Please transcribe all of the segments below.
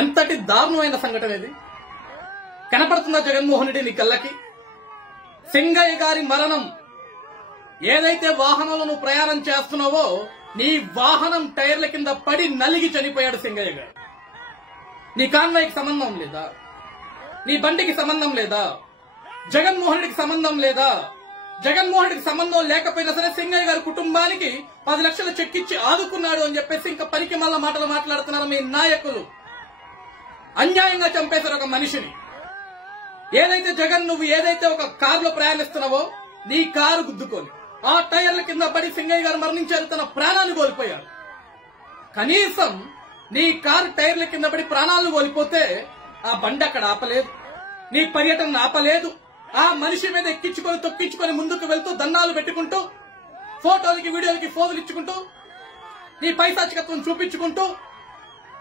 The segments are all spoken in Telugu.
ఎంతటి దారుణమైన సంఘటన ఇది. కనపడుతుందా జగన్మోహన్ రెడ్డి నీ కళ్ళకి? సింగయ్య గారి మరణం, ఏదైతే వాహనంలో నువ్వు ప్రయాణం చేస్తున్నావో నీ వాహనం టైర్ల కింద పడి నలిగి చనిపోయాడు సింగయ్య గారు. నీ కాన్వాయ్కి సంబంధం లేదా? నీ బండికి సంబంధం లేదా? జగన్మోహన్ రెడ్డికి సంబంధం లేదా? జగన్మోహన్ రెడ్డికి సంబంధం లేకపోయినా సరే సింగయ్య గారి కుటుంబానికి 10 లక్షలు చెక్ ఇచ్చి ఆదుకున్నాడు అని చెప్పేసి ఇంకా పనికి మళ్ళా మాటలు మాట్లాడుతున్నారు మీ నాయకులు. అన్యాయంగా చంపేశారు ఒక మనిషిని. ఏదైతే జగన్ నువ్వు ఏదైతే ఒక కారులో ప్రయాణిస్తున్నావో నీ కారు గుద్దుకొని ఆ టైర్ల కింద పడి సింగయ్య గారు మరణించారు, తన ప్రాణాలు కోల్పోయారు. కనీసం నీ కారు టైర్ల కింద పడి ప్రాణాలు కోల్పోతే ఆ బండి అక్కడ ఆపలేదు, నీ పర్యటన ఆపలేదు. ఆ మనిషి మీద ఎక్కించుకొని తొక్కించుకొని ముందుకు వెళ్తూ దండాలు పెట్టుకుంటూ ఫోటోలకి వీడియోలకి ఫోజులు ఇచ్చుకుంటూ నీ పైశాచికత్వం చూపించుకుంటూ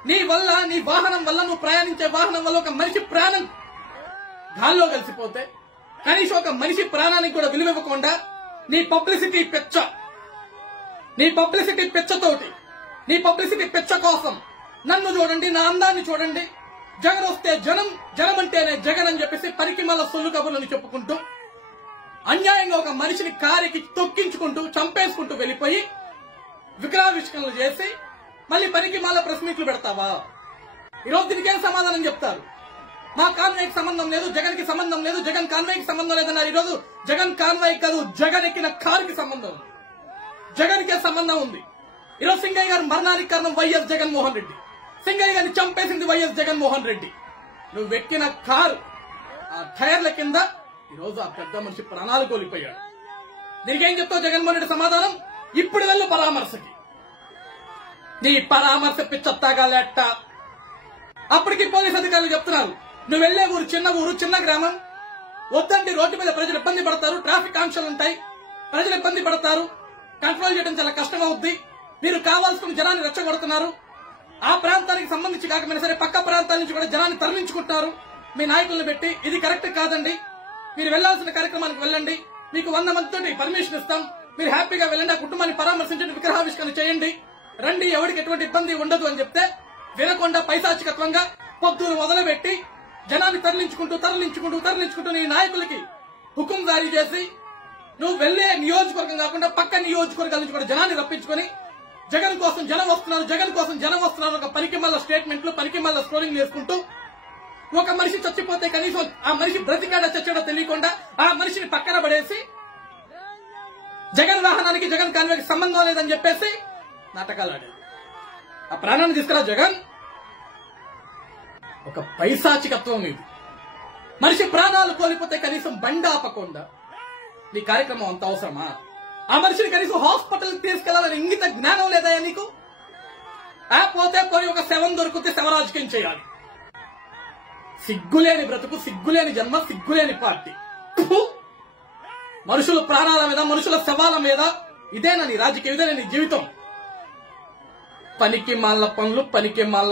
నీ వల్ల నీ వాహనం వల్ల నువ్వు ప్రయాణించే వాహనం వల్ల ఒక మనిషి ప్రాణం గాల్లో కలిసిపోతే కనీసం ఒక మనిషి ప్రాణానికి కూడా విలువివ్వకుండా నీ పబ్లిసిటీ పెచ్చతోటి నీ పబ్లిసిటీ పెచ్చ కోసం నన్ను చూడండి, నా అందాన్ని చూడండి, జగన్ వస్తే జనం అంటేనే జగన్ అని చెప్పేసి పనికి మళ్ళా సొల్లు కబుర్లను చెప్పుకుంటూ అన్యాయంగా ఒక మనిషిని కారికి తొక్కించుకుంటూ చంపేసుకుంటూ వెళ్లిపోయి విగ్రహావిష్కరణలు చేసి మళ్ళీ పనికి మళ్ళా ప్రెస్ మీట్లు పెడతావా? ఈరోజు దీనికేం సమాధానం చెప్తారు? మా కాన్వాయ్కి సంబంధం లేదు, జగన్ కి సంబంధం లేదు, జగన్ కాన్వాయ్కి సంబంధం లేదన్నారు. ఈరోజు జగన్ కాన్వాయ్ కాదు, జగన్ ఎక్కిన కారుకి సంబంధం ఉంది, జగన్ కే సంబంధం ఉంది. ఈరోజు సింగయ్య గారు మరణానికి కారణం వైఎస్ జగన్మోహన్ రెడ్డి, సింగయ్య గారిని చంపేసింది వైఎస్ జగన్మోహన్ రెడ్డి. నువ్వు ఎక్కిన కారు ఆ టైర్ల కింద ఈరోజు ఆ పెద్ద మనిషి ప్రాణాలు కోల్పోయాడు. దీనికేం చెప్తావు జగన్మోహన్ రెడ్డి సమాధానం? ఇప్పుడు వెళ్ళు పరామర్శకి. నీ పరామర్శ పిచ్చత్తాగా లేట. అప్పటికి పోలీస్ అధికారులు చెప్తున్నారు నువ్వు వెళ్లే ఊరు చిన్న గ్రామం, వద్దండి రోడ్డు మీద ప్రజలు ఇబ్బంది పడతారు, ట్రాఫిక్ ఆంక్షలు ఉంటాయి, ప్రజలు ఇబ్బంది పడతారు, కంట్రోల్ చేయడం చాలా కష్టం అవుద్ది, మీరు కావాల్సిన జనాన్ని రెచ్చగొడుతున్నారు, ఆ ప్రాంతానికి సంబంధించి కాకపోయినా సరే పక్క ప్రాంతాల నుంచి కూడా జనాన్ని తరలించుకుంటున్నారు మీ నాయకులను పెట్టి, ఇది కరెక్ట్ కాదండి, మీరు వెళ్లాల్సిన కార్యక్రమానికి వెళ్ళండి, మీకు 100 మందితో పర్మిషన్ ఇస్తాం, మీరు హ్యాపీగా వెళ్ళండి, ఆ కుటుంబాన్ని పరామర్శించండి, విగ్రహావిష్కరణ చేయండి, రండి, ఎవరికి ఎటువంటి ఇబ్బంది ఉండదు అని చెప్తే వినకుండా పైశాచికత్వంగా పొద్దును మొదలుపెట్టి జనాన్ని తరలించుకుంటూ నీ నాయకులకి హుకుం జారీ చేసి నువ్వు వెళ్లే నియోజకవర్గం కాకుండా పక్క నియోజకవర్గాల నుంచి కూడా జనాన్ని రప్పించుకొని జగన్ కోసం జనం వస్తున్నారు ఒక పనికి మళ్ళా స్టేట్మెంట్లు, పనికి మళ్ళా స్క్రోలింగ్ చేసుకుంటూ ఒక మనిషి చచ్చిపోతే కనీసం ఆ మనిషి బ్రతికాడో చచ్చాడో తెలియకుండా ఆ మనిషిని పక్కన పడేసి జగన్ వాహనానికి జగన్ కాన్వాయ్కి సంబంధం లేదని చెప్పేసి నాటకాలు ఆడారు. ఆ ప్రాణాన్ని తీసుకురా జగన్. ఒక పైశాచికత్వం ఇది. మనిషి ప్రాణాలు కోల్పోతే కనీసం బండి ఆపకుండా నీ కార్యక్రమం అంత అవసరమా? ఆ మనిషిని కనీసం హాస్పిటల్కి తీసుకెళ్లాలని ఇంగిత జ్ఞానం లేదా నీకు? పోతే పోయి ఒక శవం దొరికితే శవరాజకీయం చేయాలి. సిగ్గులేని బ్రతుకు, సిగ్గులేని జన్మ, సిగ్గులేని పార్టీ. మనుషుల ప్రాణాల మీద, మనుషుల శవాల మీద ఇదేనా నీ రాజకీయం? ఇదేనా నీ జీవితం? పనికి మాల పనులు, పనికి మాల